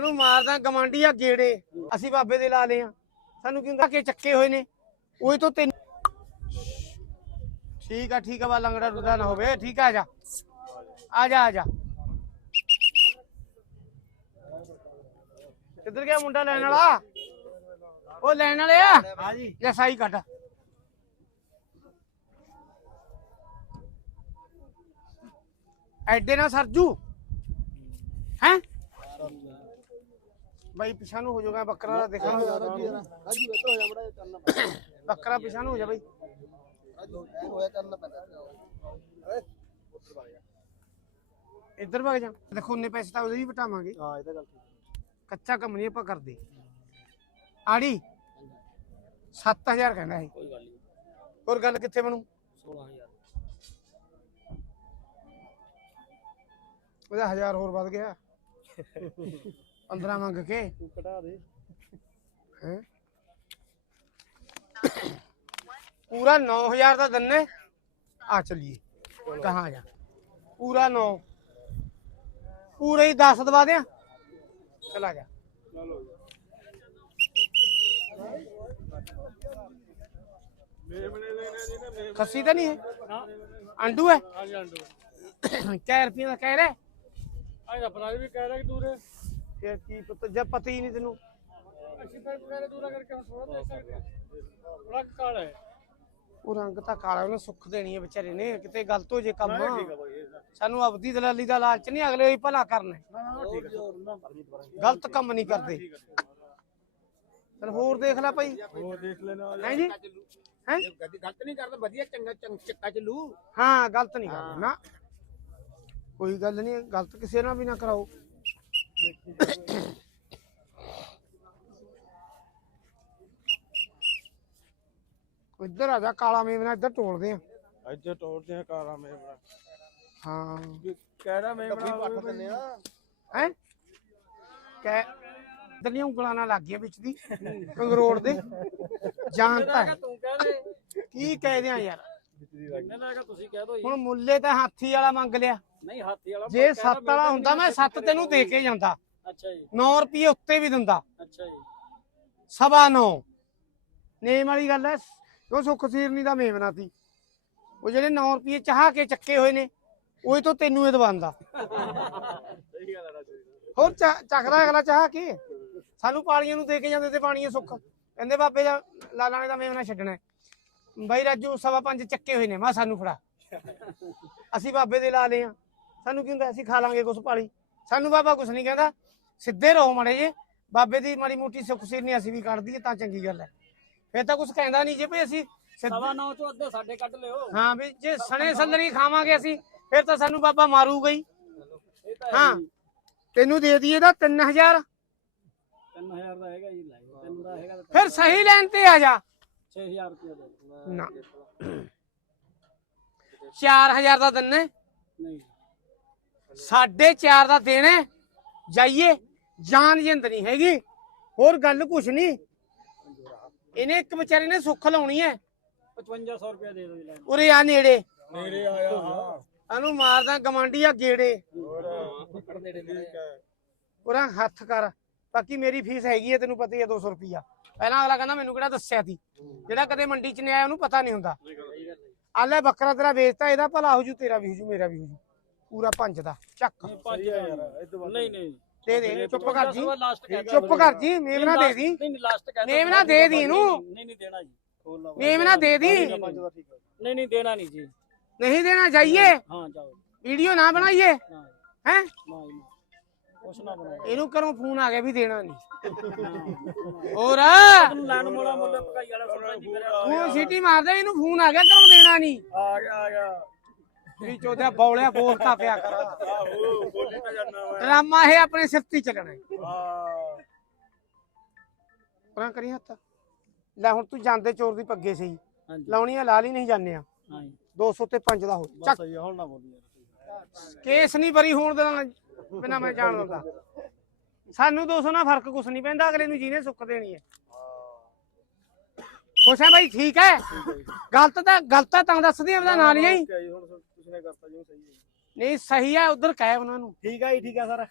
ਸਾਨੂੰ ਮਾਰਦਾ ਗਵਾਂਢੀ ਆ ਗੇੜੇ। ਅਸੀਂ ਬਾਬੇ ਦੇ ਲਾ ਲਏ ਆ। ਸਾਨੂੰ ਕਿਉਂ ਕਿ ਚੱਕੇ ਹੋਏ ਨੇ। ਉਹੀ ਤੋਂ ਤੈਨੂੰ ਠੀਕ ਆ ਠੀਕ ਆ ਵਾ ਲੰਗੜਾ ਰੁਦਾ ਨਾ ਹੋਵੇ। ਠੀਕ ਆ ਜਾ। ਆ ਜਾ ਆ ਜਾ। ਕਿੱਧਰ ਗਿਆ ਮੁੰਡਾ ਲੈਣ ਵਾਲਾ? ਉਹ ਲੈਣ ਵਾਲੇ ਆ? ਹਾਂ ਜੀ ਲੈ ਸਾਈ ਕੱਢ। ਐਡੇ ਨਾ ਸਰਜੂ ਹੈ? ਬਾਈ ਪਿਛਾ ਨੂੰ ਹੋ ਜਾਊਗਾ ਬੱਕਰਾ ਦਾ ਦੇਖਣਾ। ਹੋ ਜਾਊਗਾ ਰਾਜੂ ਹੋ ਜਾ ਮੜਾ ਚੱਲਣਾ ਪੈਂਦਾ। ਬੱਕਰਾ ਪਿਛਾ ਨੂੰ ਹੋ ਜਾ ਬਾਈ। ਰਾਜੂ ਹੋਇਆ ਚੱਲਣਾ ਪੈਂਦਾ ਓਏ ਇੱਧਰ ਵਗ ਜਾ। ਦੇਖੋ ਉਹਨੇ ਪੈਸੇ ਤਾਂ ਉਹਦੇ ਹੀ ਵਟਾਵਾਂਗੇ। ਹਾਂ ਇਹ ਤਾਂ ਗੱਲ ਠੀਕ ਕੱਚਾ ਕੰਮ ਨਹੀਂ ਆਪਾਂ ਕਰਦੇ। ਆੜੀ 7000 ਕਹਿੰਦਾ ਇਹ। ਕੋਈ ਗੱਲ ਨਹੀਂ। ਹੋਰ ਗੱਲ ਕਿੱਥੇ ਬਣੂ? 16000 ਉਹਦਾ 1000 ਹੋਰ ਵੱਧ ਗਿਆ। 15 ਮੰਗ ਕੇ। ਤੂੰ ਕਢਾ ਦੇ। ਹੈਂ? ਪੂਰਾ 9000 ਦਾ ਦੰਨੇ। ਆ ਚਲੀਏ। ਕਹਾਂ ਜਾ। ਪੂਰਾ 9 ਪੂਰੇ ਹੀ 10 ਦਵਾ ਦਿਆਂ। ਚਲਾ ਜਾ। ਖੱਸੀ ਤਾਂ ਨਹੀਂ ਹੈ? ਆਂਡੂ ਹੈ? ਹਾਂਜੀ ਆਂਡੋ ਕੈ ਰੁਪਏ ਦਾ ਕਹਿ ਰਿਹਾ। ਆਏ ਆਪਣਾ ਵੀ ਕਹਿ ਰਿਹਾ ਕਿ ਤੂੰ ਰੇ ਫਿਰ ਕੀ ਪਤਾ ਜਦ ਪਤਾ ਹੀ ਨਹੀਂ ਤੈਨੂੰ? ਅਸੀਂ ਫਿਰ ਕਹਿ ਰਹੇ ਦੂਰਾ ਕਰਕੇ ਹੁਣ ਥੋੜਾ ਦੇ ਸਕਦੇ ਥੋੜਾ ਕਾਲਾ ਹੈ। ਉਹ ਰੰਗ ਤਾਂ ਕਾਲਾ ਉਹਨੇ ਸੁੱਖ ਦੇਣੀ ਹੈ ਵਿਚਾਰੇ ਨੇ ਕਿਤੇ ਗਲਤ ਹੋ ਜੇ ਕੰਮ। ਸਾਨੂੰ ਆਪਦੀ ਦਲਾਲੀ ਦਾ ਲਾਲਚ ਨਹੀਂ ਅਗਲੇ ਹੀ ਭਲਾ ਕਰਨਾ ਗਲਤ ਕੰਮ ਨਹੀਂ ਕਰਦੇ। ਚਲ ਹੋਰ ਦੇਖ ਲੈ ਭਾਈ। ਉਹ ਦੇਖ ਲੈਣਾ ਹੈ ਜੀ? ਹੈ? ਗਲਤ ਨਹੀਂ ਕਰਦਾ ਵਧੀਆ ਚੰਗਾ ਚੱਕਾ ਚੱਲੂ। ਹਾਂ ਗਲਤ ਨਹੀਂ ਕਰਦੇ। ਨਾ ਕੋਈ ਗੱਲ ਨਹੀਂ ਗਲਤ ਕਿਸੇ ਨਾਲ ਵੀ ਨਾ ਕਰਾਓ। ਇੱਧਰ ਆ ਜਾ ਕਾਲਾ ਮੇਵਨਾ ਇੱਧਰ ਤੋੜਦੇ ਆ। ਇੱਥੇ ਤੋੜਦੇ ਆ ਕਾਰਾ ਮੇ ਹਾਂ। ਕਹਿਣਾ ਮੈਂ ਬਣਾ ਪੱਟ ਦਿੰਨੇ ਆ। ਹੈ? ਕੈ ਦਲੀਆਂ ਉਂਗਲਾਂ ਨਾਲ ਲੱਗ ਗਿਆ ਵਿੱਚ ਦੀ ਕੰਗਰੋੜ ਦੇ। ਜਾਣਤਾ ਤੂੰ ਕਹਿ ਦੇ? ਕੀ ਕਹਿ ਦਿਆਂ ਯਾਰ? ਨਾ ਨਾ ਕਿ ਤੁਸੀਂ ਕਹਿ ਦੋ ਹੁਣ ਮੁੱਲੇ ਤਾਂ ਹਾਥੀ ਵਾਲਾ ਮੰਗ ਲਿਆ। ਨਹੀਂ ਹਾਥੀ ਵਾਲਾ ਜੇ ਸੱਤ ਵਾਲਾ ਹੁੰਦਾ ਮੈਂ ਸੱਤ ਤੈਨੂੰ ਦੇ ਕੇ ਜਾਂਦਾ। ਅੱਛਾ ਜੀ। 9 ਰੁਪਏ ਉੱਤੇ ਵੀ ਦਿੰਦਾ। ਅੱਛਾ ਜੀ। ਸਵਾ 9 ਨੇਮ ਵਾਲੀ ਗੱਲ ਹੈ ਉਹ ਸੁੱਖ ਸੀਰਨੀ ਦਾ ਮੇਮਨਾ ਸੀ। ਉਹ ਜਿਹੜੇ 9 ਰੁਪਏ ਚਾਹ ਕੇ ਚੱਕੇ ਹੋਏ ਨੇ ਉਹੀ ਤੋਂ ਤੈਨੂੰ ਇਹ ਦਵਾਂਦਾ ਸਹੀ ਗੱਲ ਹੈ ਹੋਰ ਚ- ਚੱਕਦਾ ਅਗਲਾ ਚਾਹ ਕੇ? ਸਾਨੂੰ ਪਾਲੀਆਂ ਨੂੰ ਦੇ ਕੇ ਜਾਂਦੇ ਤੇ ਪਾਣੀਆਂ ਸੁੱਖ। ਕਹਿੰਦੇ ਬਾਬੇ ਦਾ ਲਾਲਾਂ ਨੇ ਦਾ ਮੇਮਨਾ ਛੱਡਣਾ ਹੈ। ਬਾਈ ਰਾਜੂ ਸਵਾ ਪੰਜ ਚੱਕੇ ਹੋਏ ਨੇ ਮਾ ਸਾਨੂੰ ਫੜਾ। ਅਸੀਂ ਬਾਬੇ ਦੇ ਲਾ ਲਏ ਆ। ਸਾਨੂੰ ਕੀ ਹੁੰਦਾ ਅਸੀਂ ਖਾ ਲਾਂਗੇ ਕੁਛ ਪਾਲੀ। ਸਾਨੂੰ ਬਾਬਾ ਕੁਛ ਨਹੀਂ ਕਹਿੰਦਾ। ਸਿੱਧੇ ਰਹੋ ਮੜੇ ਜੇ। ਬਾਬੇ ਦੀ ਮਾੜੀ ਮੋਟੀ ਸੁੱਖ ਸਿਰਨੀ ਅਸੀਂ ਵੀ ਕੱਢ ਦਈਏ ਤਾਂ ਚੰਗੀ ਗੱਲ ਹੈ। ਫੇਰ ਤਾਂ ਕੁਛ ਕਹਿੰਦਾ ਨਹੀਂ ਜੇ ਭਈ ਅਸੀਂ ਸਵਾ 9 ਤੋਂ ਅੱਧੇ ਸਾਡੇ ਕੱਢ ਲਿਓ। ਹਾਂ ਵੀ ਜੇ ਸਣੇ ਸੱਲਰੀ ਖਾਵਾਂਗੇ ਅਸੀਂ ਫਿਰ ਤਾਂ ਸਾਨੂੰ ਬਾਬਾ ਮਾਰੂਗਾ ਹੀ ਇਹ ਤਾਂ ਹਾਂ ਤੈਨੂੰ ਦੇ ਦਈਏ ਦਾ 3000 3000 ਦਾ ਹੈਗਾ ਜੀ ਲੈ ਤੈਨੂੰ ਦਾ ਹੈਗਾ ਫਿਰ ਸਹੀ ਲੈਣ ਤੇ ਆ ਜਾ। 6000 ਰੁਪਏ ਦੇ ਨਾ। 4000 ਦਾ ਦਿੰਨੇ? ਨਹੀਂ। ਸਾਢੇ ਚਾਰ ਦਾ ਦੇਣੇ? ਜਾਈਏ। ਜਾਨ ਜਿੰਦ ਨਹੀਂ ਹੈਗੀ। ਹੋਰ ਗੱਲ ਕੁਛ ਨਹੀਂ ਇਹਨੇ ਇੱਕ ਵਿਚਾਰੇ ਨੇ ਸੁੱਖ ਲਾਉਣੀ ਹੈ 5500 ਰੁਪਏ ਦੇ ਦਿਓ ਜੀ ਲੈ ਉਰੇ ਆ ਨੇੜੇ। ਨੇੜੇ ਆਇਆ। ਇਹਨੂੰ ਮਾਰਦਾ ਗਵਾਂਢੀ ਆ ਗੇੜੇ। ਉਰਾ ਹੱਥ ਕਰ। ਬਾਕੀ ਮੇਰੀ ਫੀਸ ਹੈਗੀ ਹੈ ਤੈਨੂੰ ਪਤਾ ਹੀ ਹੈ 200 ਰੁਪਿਆ ਪਹਿਲਾਂ ਅਗਲਾ ਕਹਿੰਦਾ ਮੈਨੂੰ ਕਿਹੜਾ ਦੱਸਿਆ ਸੀ? ਜਿਹੜਾ ਕਦੇ ਮੰਡੀ 'ਚ ਨਹੀਂ ਆਇਆ ਉਹਨੂੰ ਪਤਾ ਨਹੀਂ ਹੁੰਦਾ। ਆ ਲੈ ਬੱਕਰਾ ਤੇਰਾ ਵੇਚਤਾ ਇਹਦਾ ਭਲਾ ਹੋ ਜੂ ਤੇਰਾ ਵੀ ਹੋ ਜੂ ਮੇਰਾ ਵੀ ਹੋ ਜੂ। ਪੂਰਾ ਪੰਜ ਦਾ ਚੱਕ। ਨਹੀਂ ਨਹੀਂ ਦੇ ਦੇ ਚੁੱਪ ਕਰ ਜੀ। ਚੁੱਪ ਕਰ ਜੀ ਮੇਮਨਾ ਦੇ ਦੀ ਨਹੀਂ ਨਹੀਂ ਲਾਸਟ ਕਹਿ ਮੇਮਨਾ ਦੇ ਦੀ ਇਹਨੂੰ। ਨਹੀਂ ਨਹੀਂ ਦੇਣਾ ਜੀ। ਮੇਮਨਾ ਦੇ ਦੀ। ਨਹੀਂ ਨਹੀਂ ਦੇਣਾ ਨਹੀਂ ਜੀ। ਨਹੀਂ ਦੇਣਾ ਜਾਈਏ। ਹਾਂ ਜਾਓ। ਵੀਡੀਓ ਨਾ ਬਣਾਈਏ। ਹੈ। ਕੁਛ ਨਾ ਇਹਨੂੰ ਕਰੋ ਫੋਨ ਆ ਗਿਆ ਵੀ ਦੇਣਾ ਨਹੀਂ ਹੋਰ। ਤੈਨੂੰ ਲੈਣ ਮੋਲਾ ਮੁੱਲੇ ਪਕਾਈ ਵਾਲਾ ਸੌਦਾ ਜੀ ਮੇਰਾ ਤੂੰ ਸਿੱਟੀ ਮਾਰਦਾ ਇਹਨੂੰ ਫੋਨ ਆ ਗਿਆ ਕਰੋ ਦੇਣਾ ਨਹੀਂ ਆ ਗਿਆ ਆ ਗਿਆ। ਵੀ ਚੋਦਿਆ ਬੌਲਿਆ ਬੋਲਤਾ ਪਿਆ ਕਰ। ਆਹੋ ਬੋਲੀ ਤਾਂ ਜਾਣਾ ਵਾ ਡਰਾਮਾ ਇਹ ਆਪਣੇ ਸਿਰ ਤੇ ਹੀ ਚੱਲਣਾ ਹੈ। ਪਰਾਂ ਕਰੀ ਹੱਥ। ਲੈ ਹੁਣ ਤੂੰ ਜਾਂਦੇ ਚੋਰ ਦੀ ਪੱਗੇ ਸਹੀ। ਲਾਉਣੀ ਆ ਲਾ ਲਈ ਨਹੀਂ ਜਾਂਦੇ ਆ। ਹਾਂ ਜੀ। 200 ਤੇ 5 ਦਾ ਹੋ ਚੱਕ। ਸਹੀ ਹੁਣ ਨਾ ਬੋਲੀ ਕੇਸ ਨਹੀਂ ਬਰੀ ਹੋਣ ਦੇਣਾ। ਬਿਨਾ ਮੈਂ ਜਾਣ ਦਿੰਦਾ। ਸਾਨੂੰ 200 ਨਾਲ ਫ਼ਰਕ ਕੁਛ ਨਹੀਂ ਪੈਂਦਾ ਅਗਲੇ ਨੂੰ ਜਿਹਨੇ ਸੁੱਖ ਦੇਣੀ ਹੈ। ਖੁਸ਼ ਹੈ ਬਾਈ ਠੀਕ ਹੈ? ਗਲਤ ਤਾਂ ਗਲਤ ਤਾਂ ਤਾਂ ਦੱਸਦੀ ਆ ਉਹਦਾ ਨਾਲ ਹੀ ਆਈ ਹੁਣ ਤੁਸੀਂ ਨੇ ਕਰਤਾ ਜੀ ਸਹੀ ਹੈ ਨਹੀਂ ਸਹੀ ਹੈ ਉਧਰ ਕਹਿ ਉਹਨਾਂ ਨੂੰ। ਠੀਕ ਹੈ ਜੀ ਠੀਕ ਹੈ ਸਰ।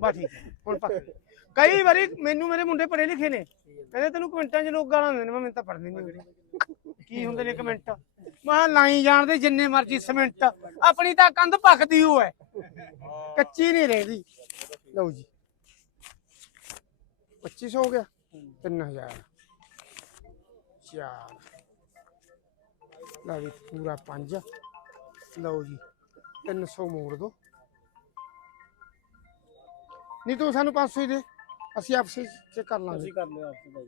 ਬਾ ਠੀਕ ਹੈ ਹੁਣ ਪੱਕ ਕਈ ਵਾਰੀ ਮੈਨੂੰ ਮੇਰੇ ਮੁੰਡੇ ਪੜ੍ਹੇ ਲਿਖੇ ਨੇ। ਕਹਿੰਦੇ ਤੈਨੂੰ ਕਮੈਂਟਾਂ 'ਚ ਲੋਕ ਗਾਲਾਂ ਦਿੰਦੇ ਨੇ ਮੈਂ ਮੈਨੂੰ ਤਾਂ ਪੜ੍ਹਦੇ ਨਹੀਂ ਕੀ ਹੁੰਦੇ ਨੇ ਕਮੈਂਟ? ਮੈਂ ਲਾਈ ਜਾਣਦੇ ਜਿੰਨੇ ਮਰਜ਼ੀ ਸਿਮੈਂਟ। ਆਪਣੀ ਤਾਂ ਕੰਧ ਪੱਕਦੀ ਹੋ ਹੈ ਕੱਚੀ ਨਹੀਂ ਰਹਿੰਦੀ। ਲਓ ਜੀ। 2500 ਹੋ ਗਿਆ। 3000 ਚਾਰ। ਲਓ ਜੀ, ਪੂਰਾ 5 ਲਓ ਜੀ 300 ਮੋੜ ਦੋ। ਨਹੀਂ ਤੂੰ ਸਾਨੂੰ 500 ਹੀ ਦੇ। ਅਸੀਂ ਆਪਸੇ ਚ ਕਰ ਲਾਂਗੇ। ਕਰ ਲਿਓ ਆਪਸੇ ਭਾਈ